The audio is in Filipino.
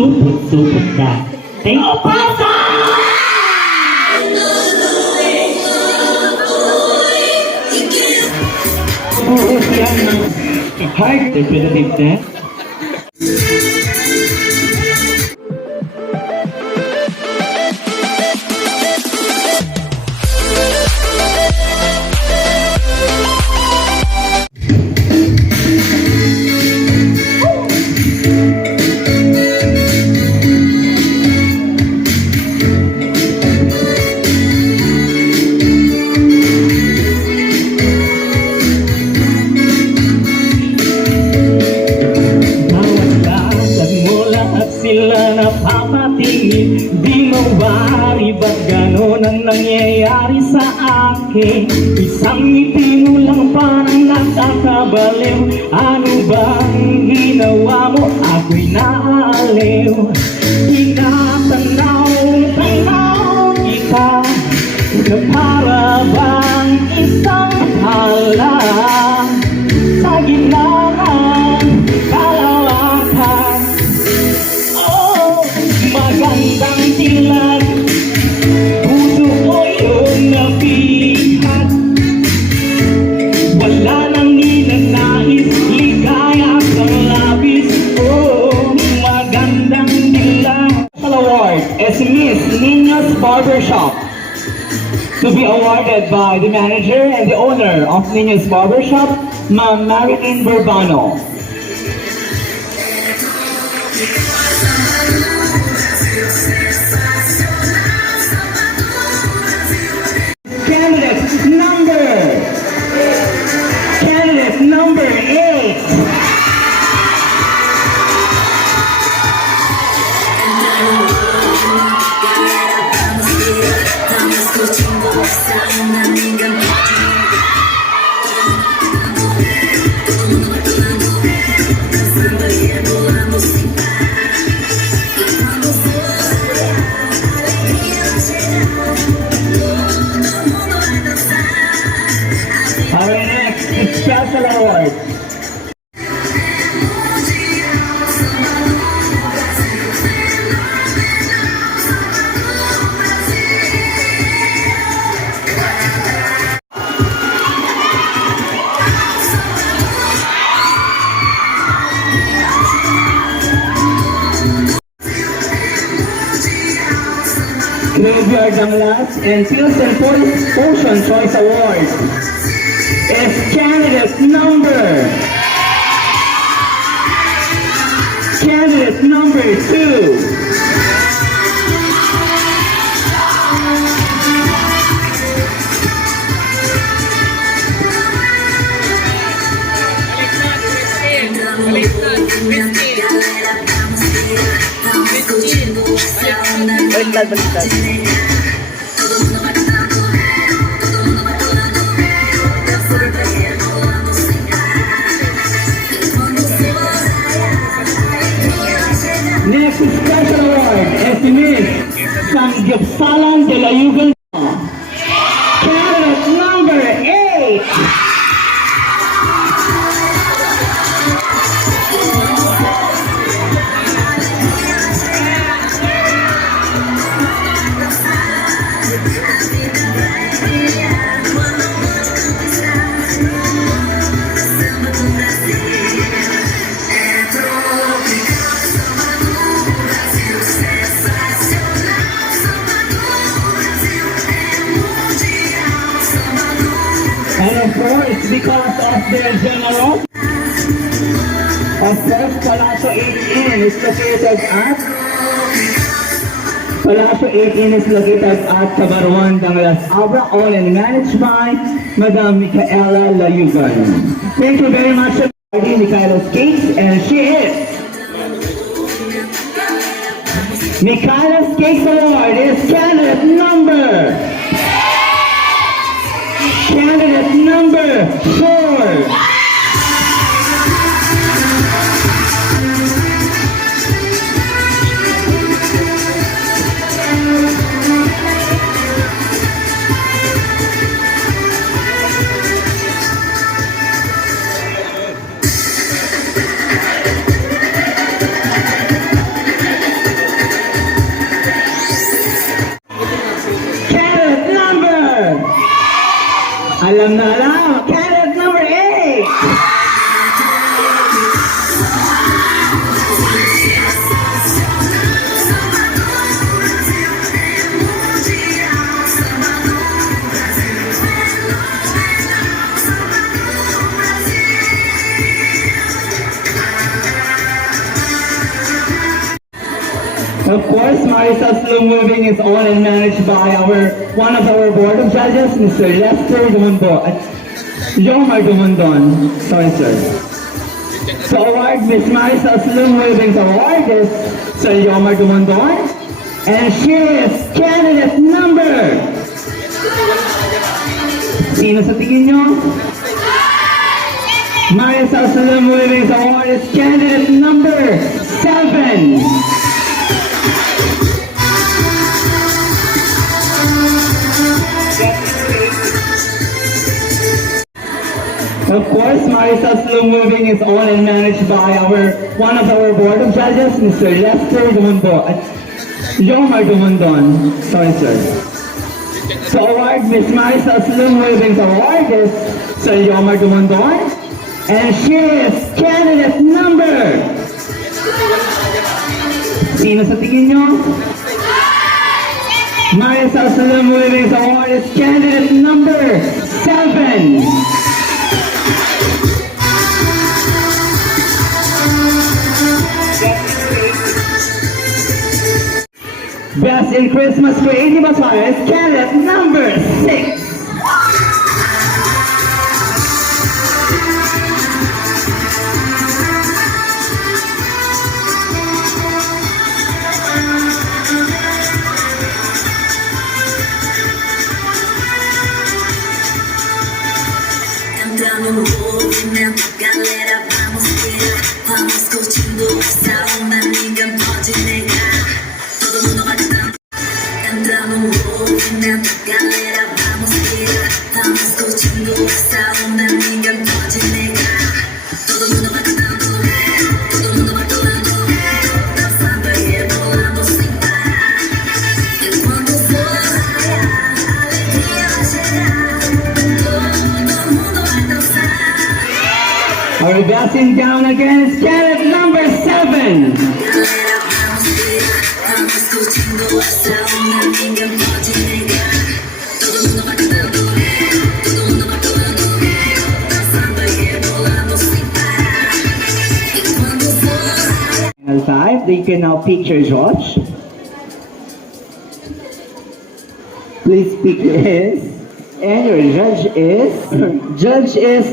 supot-supot ka. Thank you, Papa! Oo, yan ang hard interpretative na. Sila napapatingin, di mawari ba't gano'n ang nangyayari sa akin? Isang ngiti mo lang parang nakakabaliw. Ano bang ginawa mo? Ako'y naaliw. Tinatanaw kita na para bang isang hala sa gitna ng kalawakan. Magandang tilag, puso ko yung napihat. Wala nang ninanais, ligaya sa labis. Oh, magandang tilag. Award is Miss Nina's Barbershop, to be awarded by the manager and the owner of Nina's Barbershop, Ma'am Marilyn Burbano. Candidate number 8. Our next special award. Graveyard Damlas and Pilsen Potion Choice Award is candidate number 2. Baliktad. Next special award is Miss Sanggapsalan de la Yugan. Candidate number 8. And of course, because of their general, of course, Palacio 18 is located at Cabaruan, Dangalas, Abra, all and managed by Madam Micaela Layugan. Thank you very much, Micaela's Cakes, and she is Micaela's Cakes Award is candidate number 4. Alam na alam. Candidate number 8. Of course, Marisa's Slow Moving is owned and managed by one of our board of judges, Mr. Lester Dumondon. Yomar Dumondon. Sorry, sir. So award Miss Marisa's Slow Moving's award is Sir Yomar Dumondon. And she is candidate number. Sino sa tingin nyo? Marisa's Slow Moving's award is candidate number 7. Of course, Marisa's Slow Moving is owned and managed by one of our board of judges, Mr. Lester Dumondon. Yomar Dumondon. Sorry, sir. So award Miss Marisa's Slow Moving's award is Sir Yomar Dumondon. And she is candidate number. Sino sa tingin nyo? Marisa's Slow Moving's award is candidate number 7. Best in Christmas Creative Attire is candidate number 6. Entrando no movimento, galera, vamos ver. Vamos curtindo essa onda, ninguém pode negar. Todo mundo vai cantando. Entrando no movimento, galera, vamos ver. Vamos curtindo essa onda, ninguém pode negar. Todo mundo vai cantando, todo mundo vai pulando, dançando e rebolando sem parar. E quando for raiar, a alegria vai chegar. Todo mundo vai dançar. Our best in town again is candidate number 7. Galera, vamos ver, vamos curtindo essa onda, ninguém pode negar. Todo mundo vai cantando, todo mundo vai pulando, dançando e rebolando sem parar. E quando for Final 5, they can now pick your judge. Please pick his. And your judge is